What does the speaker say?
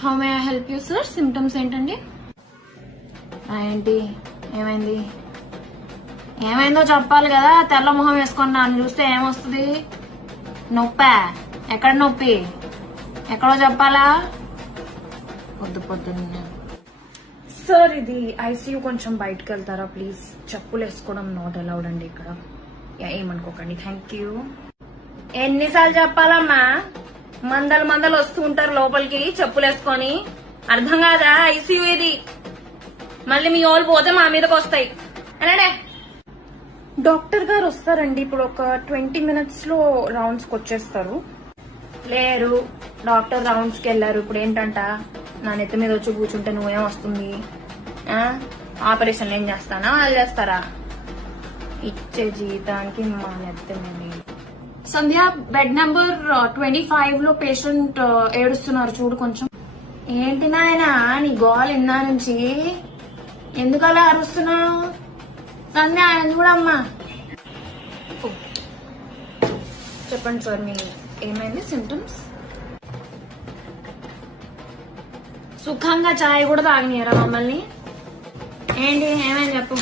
How may I help you sir? Symptoms ఏంటండి? ఏంటి ఏమైంది? ఏమైందో చెప్పాలి కదా. తెల్ల మొహం వేసుకుని నన్ను చూస్తే ఏమొస్తుంది? నొప్పా? ఎక్కడ నొప్పి? ఎక్కడో చెప్పాలా? పొద్దు పొద్దున్న. సార్ ఇది ఐసీయూ, కొంచెం బయటకు వెళ్తారా ప్లీజ్? చెప్పులు వేసుకోవడం నాట్ అలౌడ్ అండి ఇక్కడ. ఏమనుకోకండి. Thank you. ఎన్నిసార్లు చెప్పాలమ్మా? మందలు వస్తూ ఉంటారు లోపలికి చెప్పులు వేసుకొని. అర్థం కాదా? ఐసీయూ ఇది. మళ్ళీ మీ వాళ్ళు పోతే మా మీదకి వస్తాయి. అనండే. డాక్టర్ గారు వస్తారండి ఇప్పుడు. ఒక 20 minutes లో రౌండ్స్ కి వచ్చేస్తారు. లేరు, డాక్టర్ రౌండ్స్ కి వెళ్లారు. ఇప్పుడు ఏంటంట, నా నెత్తి మీద వచ్చి కూర్చుంటే నువ్వేం వస్తుంది? ఆపరేషన్ ఏం చేస్తానా? వాళ్ళు చేస్తారా? ఇచ్చే జీతానికి మా నెత్తి మీద. సంధ్య, బెడ్ నెంబర్ 25 లో పేషెంట్ ఏడుస్తున్నారు, చూడు కొంచెం. ఏంటి నాయనా నీ గోల్ ఇందా నుంచి? ఎందుకు అలా అరుస్తున్నావు? సంధ్య ఆయన చూడమ్మా. చెప్పండి సార్, మీ ఏమైంది సిమ్టమ్స్? సుఖంగా చాయ్ కూడా తాగనీయరా మమ్మల్ని? ఏంటి ఏమైంది చెప్పు.